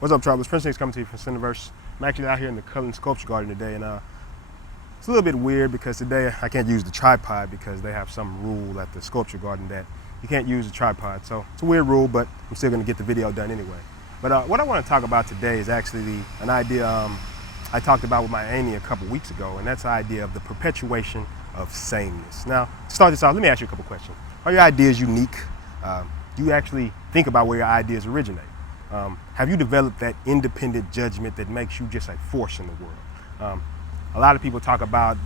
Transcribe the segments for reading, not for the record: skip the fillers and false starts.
What's up, travelers? Prinston Hicks coming to you from Sameness. I'm actually out here in the Cullen Sculpture Garden today, and it's a little bit weird because today I can't use the tripod because they have some rule at the Sculpture Garden that you can't use the tripod. So it's a weird rule, but I'm still going to get the video done anyway. But what I want to talk about today is actually an idea I talked about with my Amy a couple weeks ago, and that's the idea of the perpetuation of sameness. Now, to start this off, let me ask you a couple questions. Are your ideas unique? Do you actually think about where your ideas originate? Have you developed that independent judgment that makes you just a force in the world? A lot of people talk about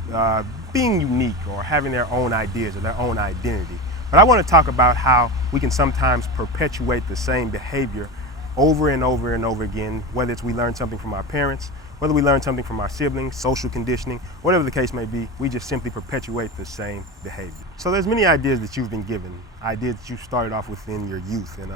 being unique or having their own ideas or their own identity. But I want to talk about how we can sometimes perpetuate the same behavior over and over and over again, whether it's we learn something from our parents, whether we learn something from our siblings, social conditioning, whatever the case may be, we just simply perpetuate the same behavior. So there's many ideas that you've been given, ideas that you started off within your youth, and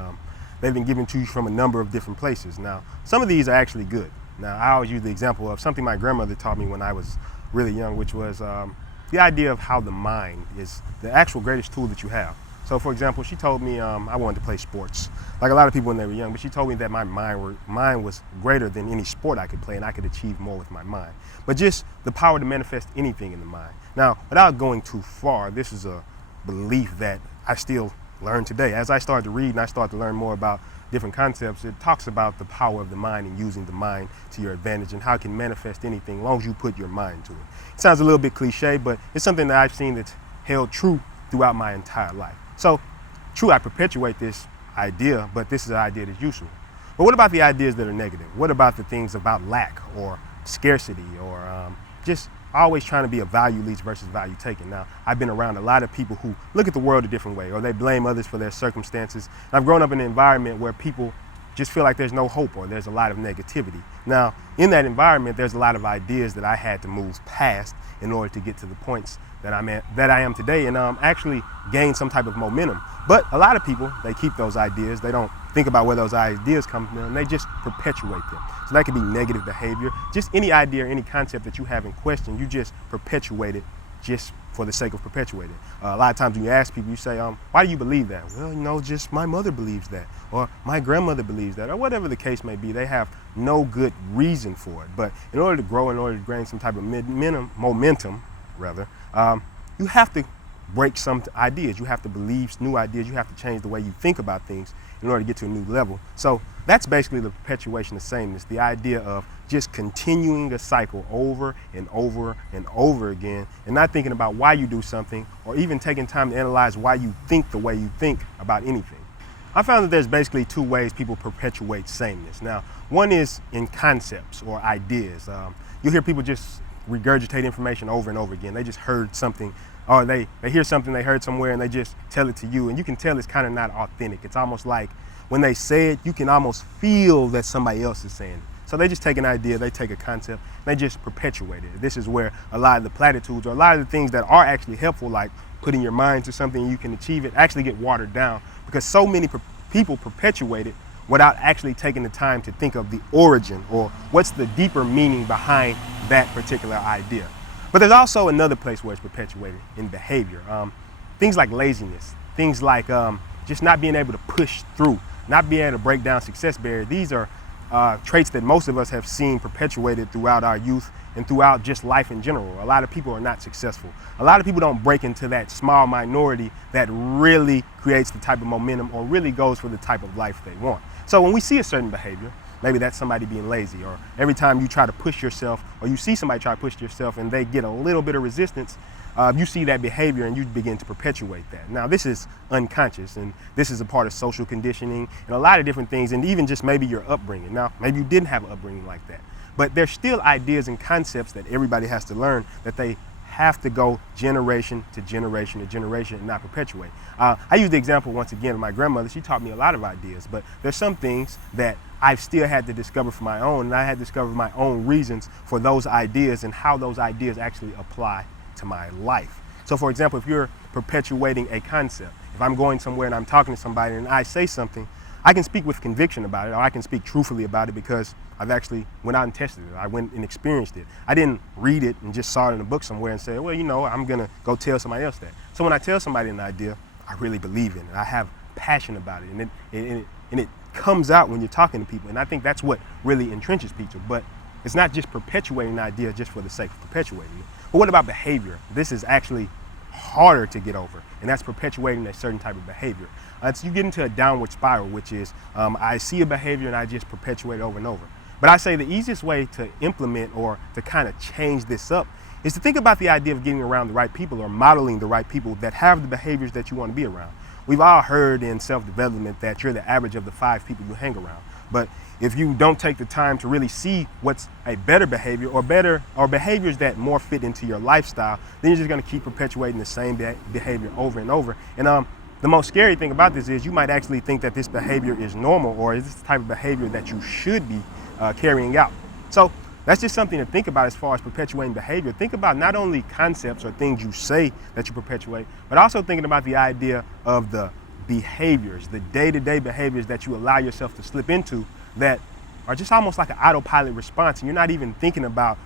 they've been given to you from a number of different places. Now, some of these are actually good. Now, I always use the example of something my grandmother taught me when I was really young, which was the idea of how the mind is the actual greatest tool that you have. So, for example, she told me I wanted to play sports, like a lot of people when they were young, but she told me that my mind was greater than any sport I could play, and I could achieve more with my mind. But just the power to manifest anything in the mind. Now, without going too far, this is a belief that I still learn today. As I started to read and I started to learn more about different concepts, it talks about the power of the mind and using the mind to your advantage and how it can manifest anything as long as you put your mind to it. It sounds a little bit cliche, but it's something that I've seen that's held true throughout my entire life. So, true, I perpetuate this idea, but this is an idea that's useful. But what about the ideas that are negative? What about the things about lack or scarcity or just always trying to be a value least versus value taken? Now, I've been around a lot of people who look at the world a different way, or they blame others for their circumstances. And I've grown up in an environment where people just feel like there's no hope or there's a lot of negativity. Now, in that environment, there's a lot of ideas that I had to move past in order to get to the points that I am today and actually gain some type of momentum. But a lot of people, they keep those ideas. They don't think about where those ideas come from, and they just perpetuate them. So that could be negative behavior. Just any idea or any concept that you have in question, you just perpetuate it just for the sake of perpetuating it. A lot of times when you ask people, you say, why do you believe that? Well, just my mother believes that, or my grandmother believes that, or whatever the case may be. They have no good reason for it. But in order to grow, in order to gain some type of momentum, you have to break some ideas. You have to believe new ideas. You have to change the way you think about things in order to get to a new level. So that's basically the perpetuation of sameness, the idea of just continuing a cycle over and over and over again and not thinking about why you do something or even taking time to analyze why you think the way you think about anything. I found that there's basically two ways people perpetuate sameness. Now, one is in concepts or ideas. You'll hear people just regurgitate information over and over again. They just heard something, or they hear something they heard somewhere and they just tell it to you, and you can tell it's kind of not authentic. It's almost like when they say it, you can almost feel that somebody else is saying it. So they just take an idea, they take a concept, and they just perpetuate it. This is where a lot of the platitudes or a lot of the things that are actually helpful, like putting your mind to something and you can achieve it, actually get watered down because so many people perpetuate it without actually taking the time to think of the origin or what's the deeper meaning behind that particular idea. But there's also another place where it's perpetuated in behavior. Things like laziness, things like just not being able to push through, not being able to break down success barriers. These are traits that most of us have seen perpetuated throughout our youth and throughout just life in general. A lot of people are not successful. A lot of people don't break into that small minority that really creates the type of momentum or really goes for the type of life they want. So when we see a certain behavior, maybe that's somebody being lazy, or every time you try to push yourself or you see somebody try to push yourself and they get a little bit of resistance, you see that behavior and you begin to perpetuate that. Now, this is unconscious, and this is a part of social conditioning and a lot of different things, and even just maybe your upbringing. Now, maybe you didn't have an upbringing like that, but there's still ideas and concepts that everybody has to learn that they have to go generation to generation to generation and not perpetuate. I use the example once again of my grandmother. She taught me a lot of ideas, but there's some things that I've still had to discover for my own, and I had to discover my own reasons for those ideas and how those ideas actually apply to my life. So for example, if you're perpetuating a concept, if I'm going somewhere and I'm talking to somebody and I say something, I can speak with conviction about it, or I can speak truthfully about it because I've actually went out and tested it. I went and experienced it. I didn't read it and just saw it in a book somewhere and say, well, I'm gonna go tell somebody else that. So when I tell somebody an idea, I really believe in it. I have passion about it, and it comes out when you're talking to people. And I think that's what really entrenches people. But it's not just perpetuating an idea just for the sake of perpetuating it. But what about behavior? This is actually harder to get over, and that's perpetuating a certain type of behavior. So you get into a downward spiral, which is I see a behavior and I just perpetuate it over and over. But I say the easiest way to implement or to kind of change this up is to think about the idea of getting around the right people or modeling the right people that have the behaviors that you want to be around. We've all heard in self-development that you're the average of the 5 people you hang around. But if you don't take the time to really see what's a better behavior or behaviors that more fit into your lifestyle, then you're just going to keep perpetuating the same behavior over and over. And the most scary thing about this is you might actually think that this behavior is normal or is this the type of behavior that you should be carrying out. So that's just something to think about as far as perpetuating behavior. Think about not only concepts or things you say that you perpetuate, but also thinking about the idea of the behaviors, the day-to-day behaviors that you allow yourself to slip into that are just almost like an autopilot response, and you're not even thinking about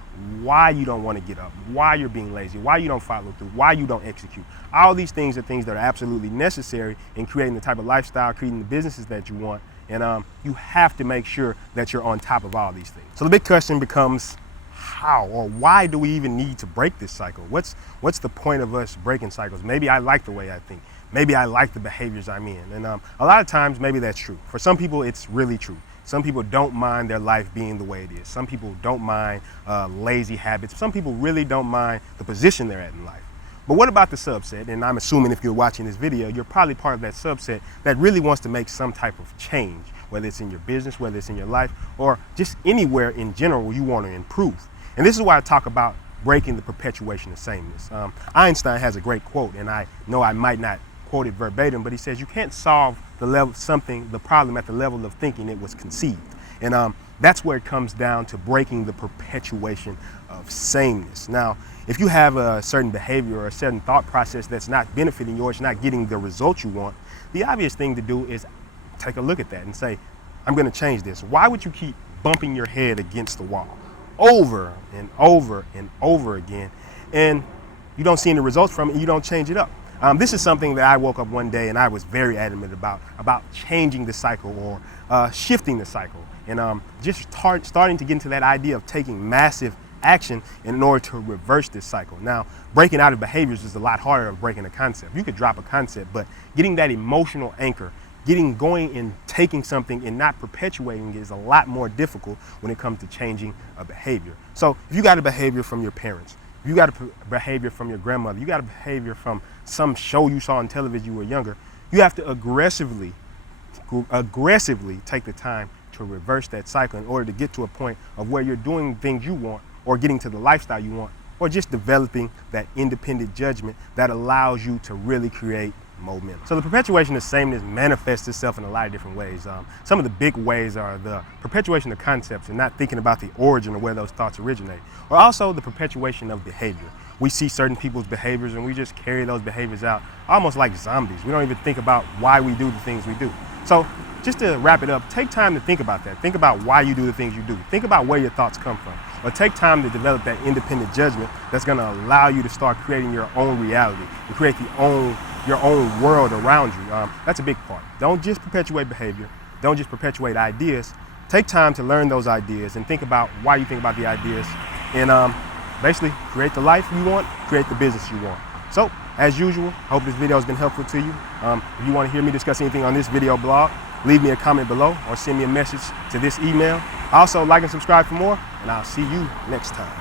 why you don't want to get up, why you're being lazy, why you don't follow through, why you don't execute. All these things are things that are absolutely necessary in creating the type of lifestyle, creating the businesses that you want, and you have to make sure that you're on top of all these things. So the big question becomes, how or why do we even need to break this cycle? What's the point of us breaking cycles? Maybe I like the way I think. Maybe I like the behaviors I'm in. And a lot of times, maybe that's true. For some people, it's really true. Some people don't mind their life being the way it is. Some people don't mind lazy habits. Some people really don't mind the position they're at in life. But what about the subset? And I'm assuming if you're watching this video, you're probably part of that subset that really wants to make some type of change, whether it's in your business, whether it's in your life, or just anywhere in general where you want to improve. And this is why I talk about breaking the perpetuation of sameness. Einstein has a great quote, and I know I might not quote it verbatim, but he says you can't solve the problem at the level of thinking it was conceived. And that's where it comes down to breaking the perpetuation of sameness. Now, if you have a certain behavior or a certain thought process that's not benefiting you or it's not getting the results you want, the obvious thing to do is take a look at that and say, I'm going to change this. Why would you keep bumping your head against the wall over and over and over again, and you don't see any results from it and you don't change it up? This is something that I woke up one day and I was very adamant about changing the cycle or shifting the cycle, and just starting to get into that idea of taking massive action in order to reverse this cycle. Now, breaking out of behaviors is a lot harder than breaking a concept. You could drop a concept, but getting that emotional anchor, getting going and taking something and not perpetuating it is a lot more difficult when it comes to changing a behavior. So if you got a behavior from your parents, if you got a behavior from your grandmother, you got a behavior from some show you saw on television when you were younger, you have to aggressively take the time to reverse that cycle in order to get to a point of where you're doing things you want or getting to the lifestyle you want, or just developing that independent judgment that allows you to really create momentum. So the perpetuation of sameness manifests itself in a lot of different ways. Some of the big ways are the perpetuation of concepts and not thinking about the origin of where those thoughts originate, or also the perpetuation of behavior. We see certain people's behaviors and we just carry those behaviors out almost like zombies. We don't even think about why we do the things we do. So just to wrap it up, take time to think about that. Think about why you do the things you do. Think about where your thoughts come from. Or take time to develop that independent judgment that's going to allow you to start creating your own reality and create your own world around you. That's a big part. Don't just perpetuate behavior. Don't just perpetuate ideas. Take time to learn those ideas and think about why you think about the ideas, and basically create the life you want, create the business you want. So, as usual, hope this video has been helpful to you. If you want to hear me discuss anything on this video blog, leave me a comment below or send me a message to this email. Also, like and subscribe for more, and I'll see you next time.